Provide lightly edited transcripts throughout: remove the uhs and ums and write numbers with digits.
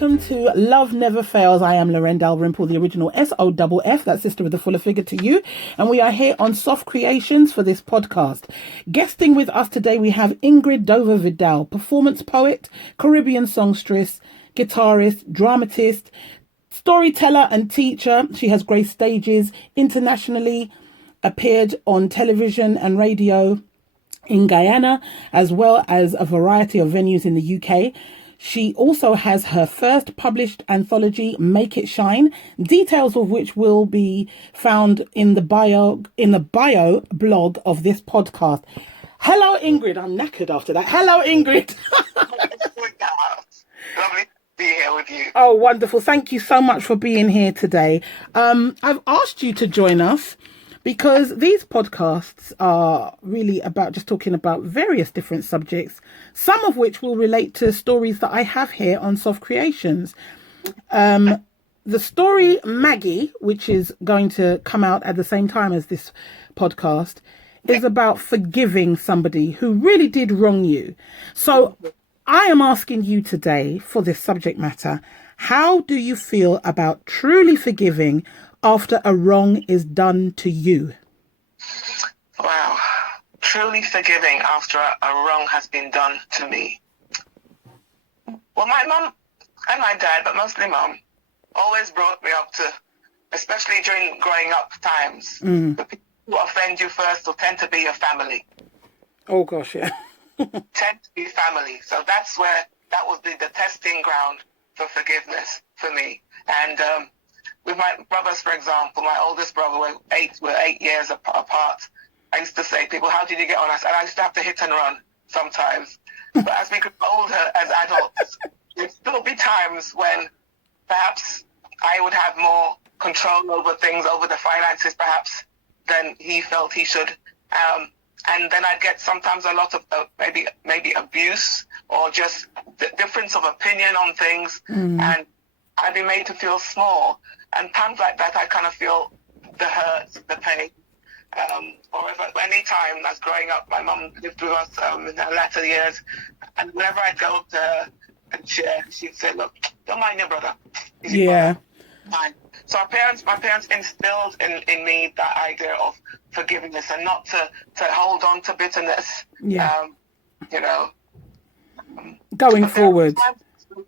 welcome to Love Never Fails. I am Lorraine Dalrymple, the original SoFF, that sister with the fuller figure to you. And we are here on SoFF Creations for this podcast. Guesting with us today, we have Ingrid Dover-Vidal, performance poet, Caribbean songstress, guitarist, dramatist, storyteller and teacher. She has graced stages internationally, appeared on television and radio in Guyana, as well as a variety of venues in the UK. She also has her first published anthology, Make It Shine, details of which will be found in the bio blog of this podcast. Hello, Ingrid. I'm knackered after that. Hello, Ingrid. Lovely to be here with you. Oh, wonderful. Thank you so much for being here today. I've asked you to join us because these podcasts are really about just talking about various different subjects, some of which will relate to stories that I have here on SoFF Creations. The story Maggie, which is going to come out at the same time as this podcast, is about forgiving somebody who really did wrong you. So I am asking you today for this subject matter, how do you feel about truly forgiving after a wrong is done to you? Wow. Truly forgiving after a wrong has been done to me. Well, my mum and my dad, but mostly mum, always brought me up to, especially during growing up times, the people who offend you first will tend to be your family. Oh, gosh, yeah. Tend to be family. So that was the testing ground for forgiveness for me. And with my brothers, for example, my oldest brother, we're 8 years apart. I used to say to people, how did you get on? I said, I used to have to hit and run sometimes. But as we grew older as adults, there'd still be times when perhaps I would have more control over things, over the finances perhaps, than he felt he should. And then I'd get sometimes a lot of maybe abuse or just difference of opinion on things. And I'd be made to feel small. And times like that, I kind of feel the hurt, the pain. Or if any time as growing up, my mum lived with us in her latter years. And whenever I'd go up to her and share, she'd say, look, don't mind your brother. He's your brother. Fine. So my parents instilled in me that idea of forgiveness and not to hold on to bitterness. Yeah. Going forward,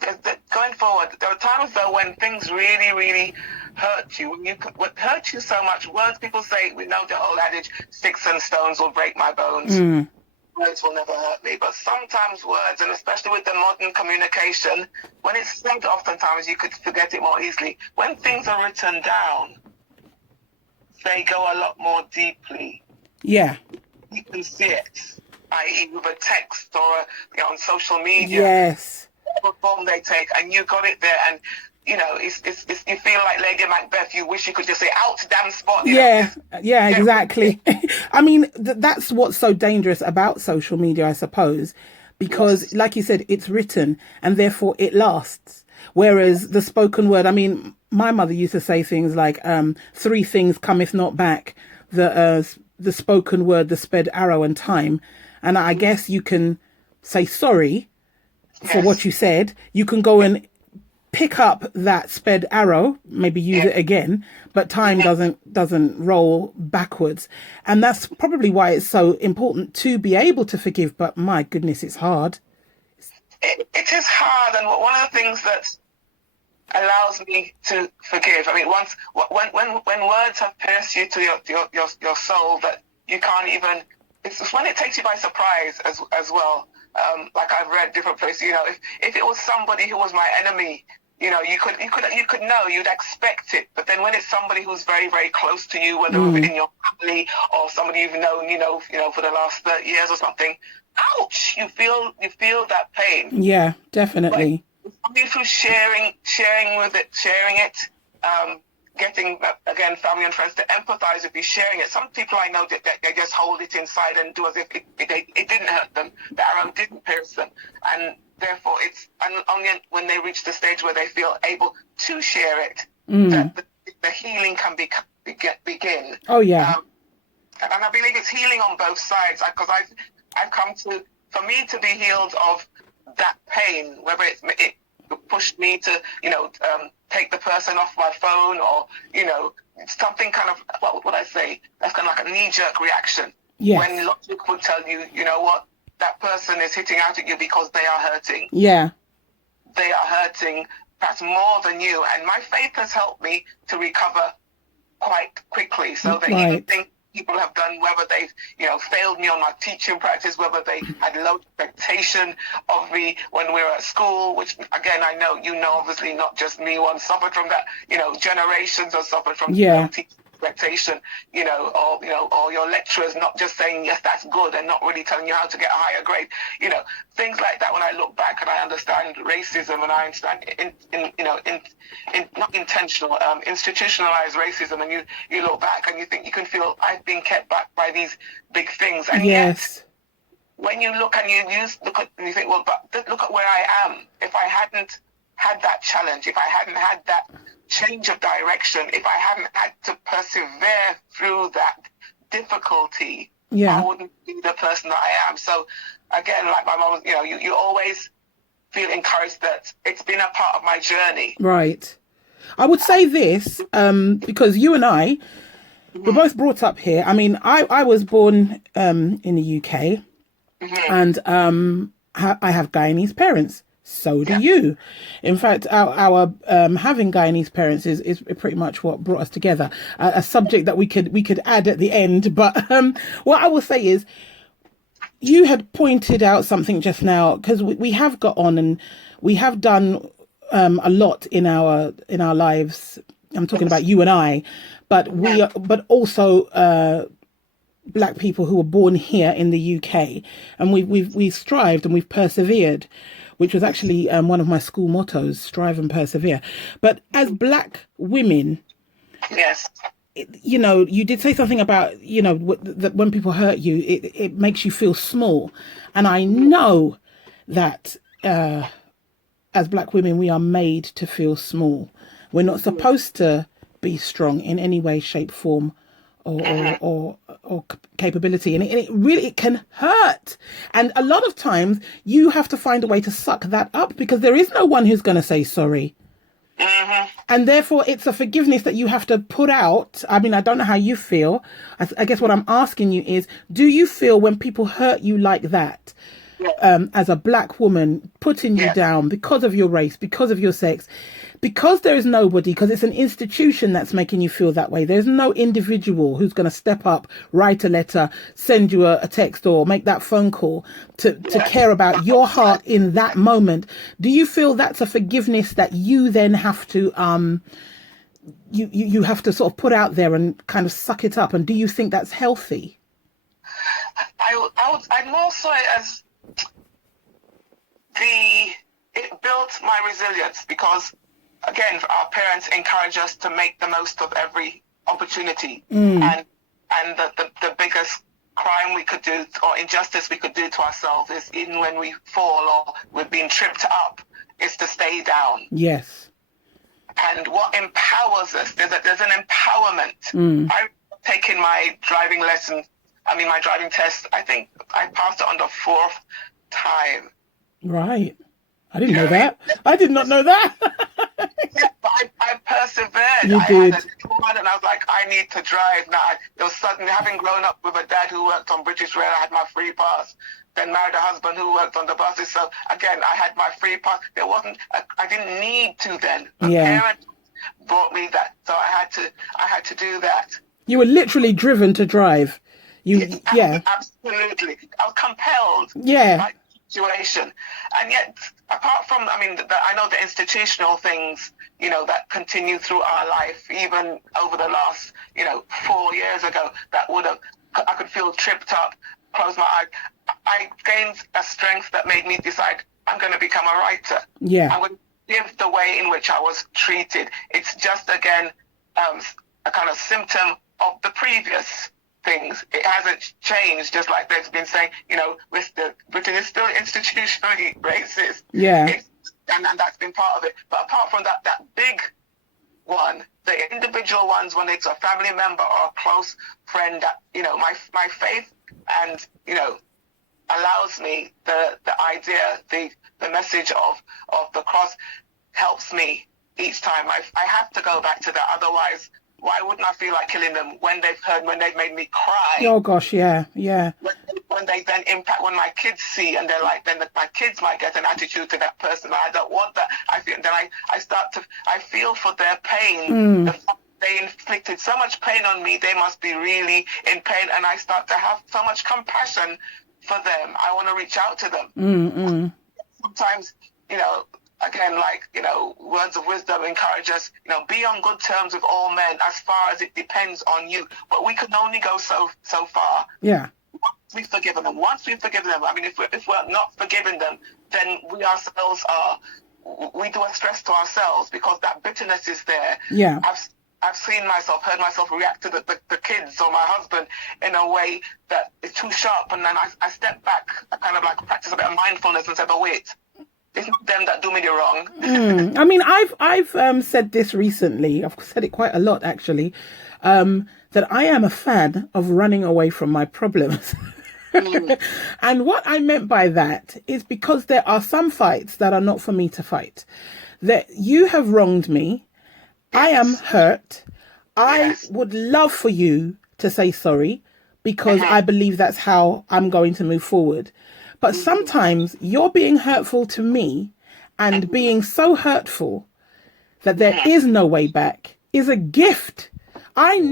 there are times though when things really, really hurt you. What hurt you so much, words, people say, we know the old adage, sticks and stones will break my bones. Words will never hurt me, but sometimes words, and especially with the modern communication, when it's said, oftentimes you could forget it more easily. When things are written down, they go a lot more deeply. Yeah. You can see it, i.e. with a text or on social media. Yes. What form they take, and you got it there, and it's you feel like Lady Macbeth. You wish you could just say, "Out, damn spot." Yeah, exactly. I mean, that's what's so dangerous about social media, I suppose, because, like you said, it's written and therefore it lasts. Whereas the spoken word, I mean, my mother used to say things like, 3 things cometh not back: the spoken word, the sped arrow, and time. And I guess you can say sorry for what you said. You can go and pick up that sped arrow, maybe use it again, but time doesn't roll backwards. And that's probably why it's so important to be able to forgive. But my goodness, it's hard. It is hard, and one of the things that allows me to forgive, I mean, when words have pierced you to your soul that you can't even, it's when it takes you by surprise as well. Like I've read different places, if it was somebody who was my enemy, you could know, you'd expect it. But then when it's somebody who's very, very close to you, whether in your family or somebody you've known, for the last 30 years or something, ouch! You feel that pain. Yeah, definitely. But somebody who's sharing it, getting again family and friends to empathize with you, sharing it. Some people I know that they just hold it inside and do as if it didn't hurt them, the arrow didn't pierce them, and therefore it's only when they reach the stage where they feel able to share it that the healing can begin. Oh yeah. And I believe it's healing on both sides, because I've come to, for me to be healed of that pain, whether it's pushed me to, take the person off my phone, or, something kind of, what would I say? That's kind of like a knee-jerk reaction. Yes. When logic would tell you, you know what, that person is hitting out at you because they are hurting. Yeah. They are hurting perhaps more than you. And my faith has helped me to recover quite quickly. So that even things people have done, whether they've, failed me on my teaching practice, whether they had low expectation of me when we were at school, which again, I know, obviously not just me, one suffered from that, generations have suffered from low teaching expectation, or your lecturers not just saying, yes, that's good, and not really telling you how to get a higher grade, things like that. When I look back and I understand racism, and I understand, not intentional, institutionalized racism, and you look back and you think, you can feel, I've been kept back by these big things. And yet, when you look and look at, and you think, well, but look at where I am. If I hadn't had that challenge, if I hadn't had that change of direction, if I hadn't had to persevere through that difficulty, I wouldn't be the person that I am. So again, like my mom, you always feel encouraged that it's been a part of my journey. Right. I would say this, because you and I were both brought up here. I mean, I was born in the UK, and I have Guyanese parents. So do you. In fact, our having Guyanese parents is pretty much what brought us together. A subject that we could add at the end. But what I will say is, you had pointed out something just now, because we have got on and we have done a lot in our lives. I'm talking about you and I, but but also Black people who were born here in the UK, and we've strived and we've persevered, which was actually one of my school mottos: strive and persevere. But as Black women, yes, you did say something about that when people hurt you, it makes you feel small, and I know that as Black women, we are made to feel small. We're not supposed to be strong in any way, shape, form, or capability, and it can hurt. And a lot of times, you have to find a way to suck that up, because there is no one who's going to say sorry. And therefore, it's a forgiveness that you have to put out. I mean, I don't know how you feel. I guess what I'm asking you is, do you feel when people hurt you like that, as a Black woman, putting you down because of your race, because of your sex, because there is nobody, because it's an institution that's making you feel that way. There's no individual who's going to step up, write a letter, send you a text, or make that phone call to care about your heart in that moment. Do you feel that's a forgiveness that you then have to you have to sort of put out there and kind of suck it up? And do you think that's healthy? I'd more say it as it built my resilience, because again, our parents encourage us to make the most of every opportunity. And the biggest crime we could do, or injustice we could do to ourselves, is even when we fall or we're being tripped up, is to stay down. Yes. And what empowers us, there's an empowerment. I've taken my driving my driving test, I think I passed it on the 4th time. Right. I didn't know that. I did not know that. Yeah, but I persevered. You I did. had a little one, and I was like, I need to drive now. There was suddenly, having grown up with a dad who worked on British Rail, I had my free pass. Then married a husband who worked on the buses. So again, I had my free pass. I didn't need to then. The parents brought me that, so I had to do that. You were literally driven to drive. Absolutely. I was compelled. By situation. And yet, apart from, I know the institutional things, that continue through our life, even over the last, 4 years ago, I could feel tripped up, close my eyes. I gained a strength that made me decide, I'm going to become a writer. I'm going to give the way in which I was treated. It's just, again, a kind of symptom of the previous things. It hasn't changed, just like they've been saying, Britain is still institutionally racist. And that's been part of it. But apart from that big one, the individual ones, when it's a family member or a close friend, that, my faith and, allows me the idea, the message of the cross helps me each time. I have to go back to that. Otherwise, why wouldn't I feel like killing them when they've made me cry? Oh gosh, yeah. When they then impact, when my kids see, and they're like, then my kids might get an attitude to that person. I don't want that. I feel for their pain. They inflicted so much pain on me. They must be really in pain, and I start to have so much compassion for them. I want to reach out to them. Sometimes, again, words of wisdom encourage us, be on good terms with all men as far as it depends on you. But we can only go so far. Yeah. Once we've forgiven them, I mean, if we're not forgiving them, then we ourselves we do a stress to ourselves because that bitterness is there. Yeah. I've heard myself react to the kids or my husband in a way that is too sharp. And then I step back, I kind of practice a bit of mindfulness and say, but wait, it's not them that do me the wrong. I mean, I've said this recently. I've said it quite a lot, actually, that I am a fan of running away from my problems. And what I meant by that is because there are some fights that are not for me to fight. That you have wronged me. I am hurt. I would love for you to say sorry because I believe that's how I'm going to move forward. But sometimes you're being hurtful to me and being so hurtful that there is no way back is a gift. I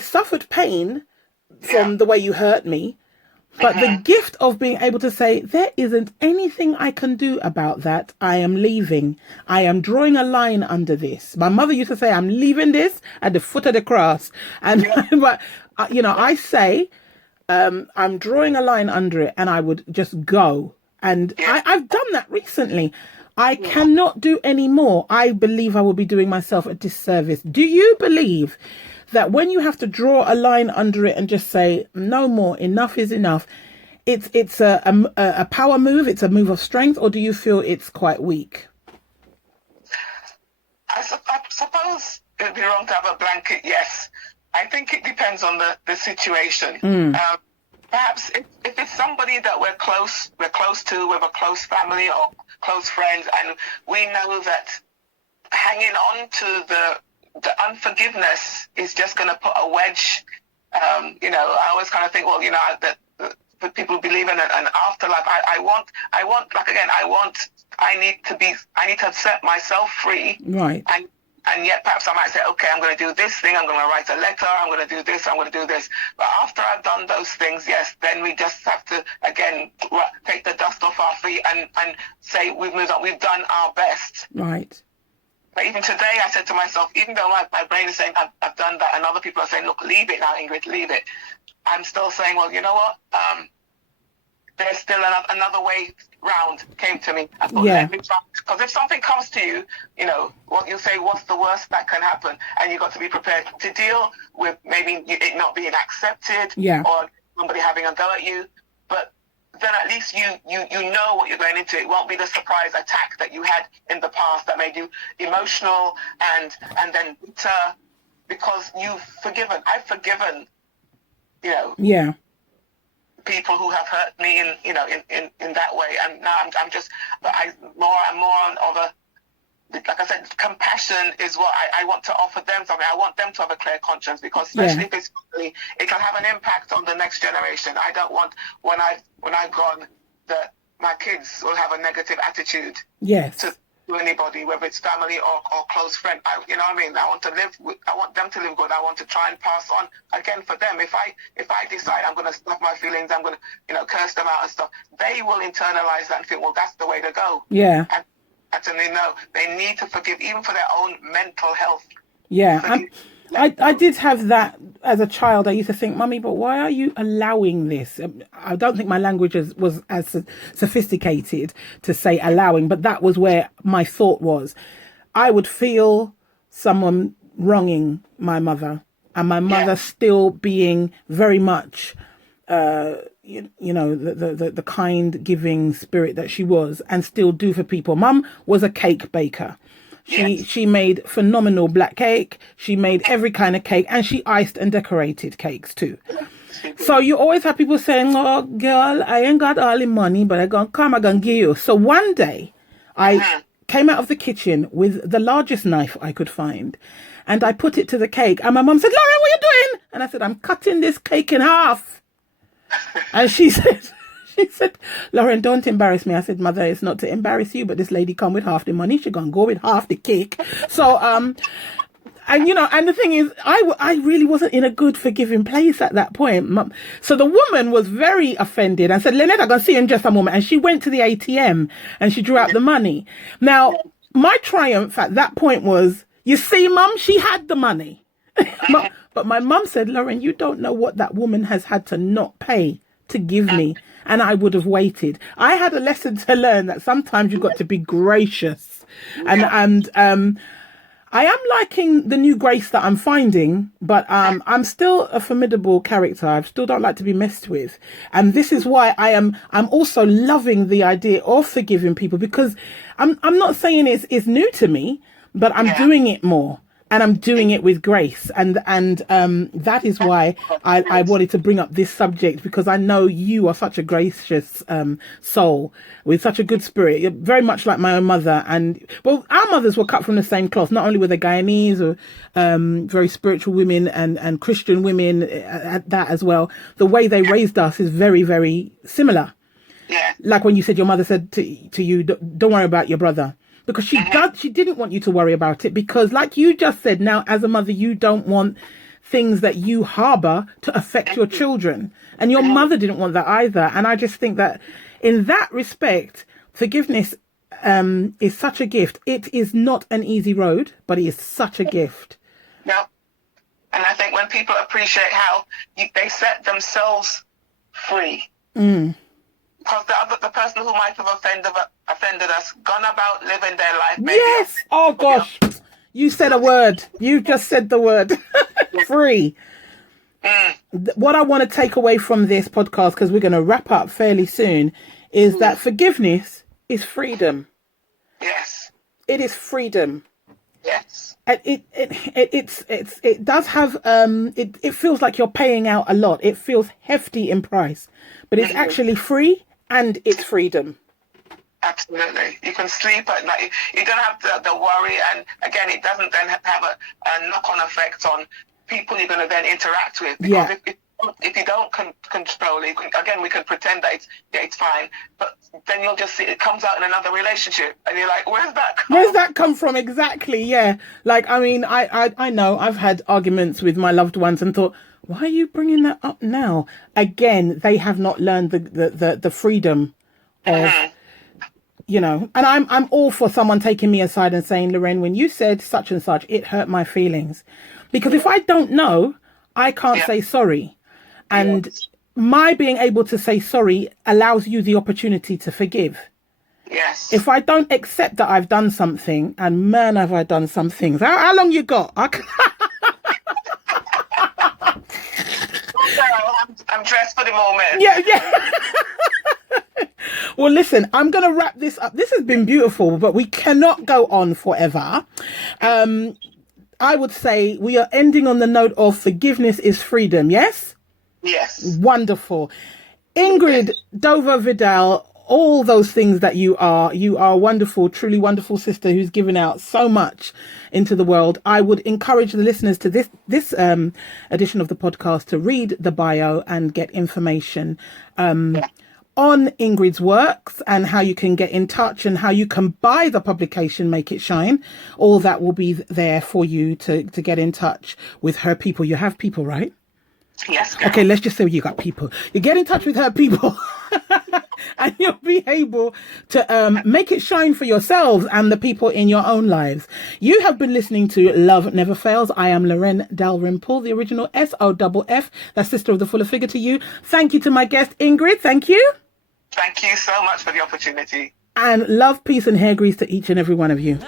suffered pain from the way you hurt me. But the gift of being able to say, there isn't anything I can do about that. I am leaving. I am drawing a line under this. My mother used to say, I'm leaving this at the foot of the cross. And, but, I say, I'm drawing a line under it and I would just go. And I've done that recently. I cannot do any more. I believe I will be doing myself a disservice. Do you believe that when you have to draw a line under it and just say no more, enough is enough, it's a power move, it's a move of strength, or do you feel it's quite weak? I suppose it would be wrong to have a blanket yes. I think it depends on the situation. Perhaps if it's somebody that we're close to, with a close family or close friends, and we know that hanging on to the unforgiveness is just going to put a wedge. I always kind of think, well, that people believe in an afterlife. I need to set myself free. Right. And yet perhaps I might say, okay, I'm going to do this thing. I'm going to write a letter. I'm going to do this. I'm going to do this. But after I've done those things, yes, then we just have to, again, take the dust off our feet and say we've moved on. We've done our best. Right. But even today, I said to myself, even though my brain is saying I've done that, and other people are saying, look, leave it now, Ingrid, leave it. I'm still saying, well, you know what? There's still another way round came to me. I thought, let me try. Because if something comes to you, what you say, what's the worst that can happen? And you've got to be prepared to deal with maybe it not being accepted or somebody having a go at you. But then at least you know what you're going into. It won't be the surprise attack that you had in the past that made you emotional and then bitter because you've forgiven. I've forgiven, people who have hurt me in that way. And now I'm more of a, like I said, compassion is what I want to offer them something. I want them to have a clear conscience because especially if it's family, it can have an impact on the next generation. I don't want when I've gone that my kids will have a negative attitude to anybody, whether it's family or close friend. I want them to live good. I want to try and pass on again for them. If I decide I'm going to stop my feelings, I'm going to curse them out and stuff, they will internalize that and think, well, that's the way to go. Yeah. And they know they need to forgive even for their own mental health. Yeah. I did have that as a child. I used to think, Mummy, but why are you allowing this? I don't think my language was as sophisticated to say allowing, but that was where my thought was. I would feel someone wronging my mother and my mother still being very much, the kind, giving spirit that she was and still do for people. Mum was a cake baker. She made phenomenal black cake. She made every kind of cake and she iced and decorated cakes too. So you always have people saying, oh, girl, I ain't got all the money, but I'm going to give you. So one day I came out of the kitchen with the largest knife I could find. And I put it to the cake. And my mum said, Lauren, what are you doing? And I said, I'm cutting this cake in half. And she said, Lauren, don't embarrass me. I said, Mother, it's not to embarrass you, but this lady come with half the money. She gonna go with half the cake. So, and and the thing is, I really wasn't in a good forgiving place at that point. So the woman was very offended and said, Lynette, I'm going to see you in just a moment. And she went to the ATM and she drew out the money. Now, my triumph at that point was, you see, Mum, she had the money. But my mum said, Lauren, you don't know what that woman has had to not pay to give me. And I would have waited. I had a lesson to learn that sometimes you've got to be gracious. And I am liking the new grace that I'm finding, but I'm still a formidable character. I still don't like to be messed with. And this is why I'm also loving the idea of forgiving people, because I'm not saying it's new to me, but I'm doing it more. And I'm doing it with grace. And that is why I wanted to bring up this subject, because I know you are such a gracious soul with such a good spirit. You're very much like my own mother. And, well, our mothers were cut from the same cloth. Not only were they Guyanese or very spiritual women and Christian women at that as well. The way they raised us is very, very similar. Yeah. Like when you said your mother said to you, don't worry about your brother. Because she didn't want you to worry about it, because like you just said, now as a mother, you don't want things that you harbor to affect your children. And your mother didn't want that either. And I just think that in that respect, forgiveness is such a gift. It is not an easy road, but it is such a gift. No. And I think when people appreciate how they set themselves free. Because the person who might have offended us gone about living their life. Yes. Oh gosh, you said a word. You just said the word. Free. What I want to take away from this podcast, because we're going to wrap up fairly soon, is that forgiveness is freedom. Yes. It is freedom. Yes. And it does have it feels like you're paying out a lot. It feels hefty in price, but it's actually free. And it's freedom. Absolutely. You can sleep at night. You don't have the worry. And again, it doesn't then have a knock-on effect on people you're going to then interact with. Because if you don't control it, again, we can pretend that it's fine. But then you'll just see it comes out in another relationship. And you're like, where's that come from? Exactly, yeah. Like, I mean, I know I've had arguments with my loved ones and thought, why are you bringing that up now? Again, they have not learned the freedom of, and I'm all for someone taking me aside and saying, Lorraine, when you said such and such, it hurt my feelings. Because if I don't know, I can't say sorry. And my being able to say sorry allows you the opportunity to forgive. Yes. If I don't accept that I've done something, and man, have I done some things. How long you got? I'm dressed for the moment. Yeah. Well, listen, I'm going to wrap this up. This has been beautiful, but we cannot go on forever. I would say we are ending on the note of forgiveness is freedom. Yes? Yes. Wonderful. Ingrid Dover-Vidal, all those things that you are a wonderful, truly wonderful sister who's given out so much into the world. I would encourage the listeners to this edition of the podcast to read the bio and get information on Ingrid's works and how you can get in touch and how you can buy the publication, Make It Shine. All that will be there for you to get in touch with her people. You have people, right? Yes. Girl. Okay, let's just say you got people. You get in touch with her people and you'll be able to make it shine for yourselves and the people in your own lives. You have been listening to Love Never Fails. I am Lorraine Dalrymple, the original SoFF, that's Sister of the Fuller Figure to you. Thank you to my guest, Ingrid. Thank you. Thank you so much for the opportunity. And love, peace and hair grease to each and every one of you.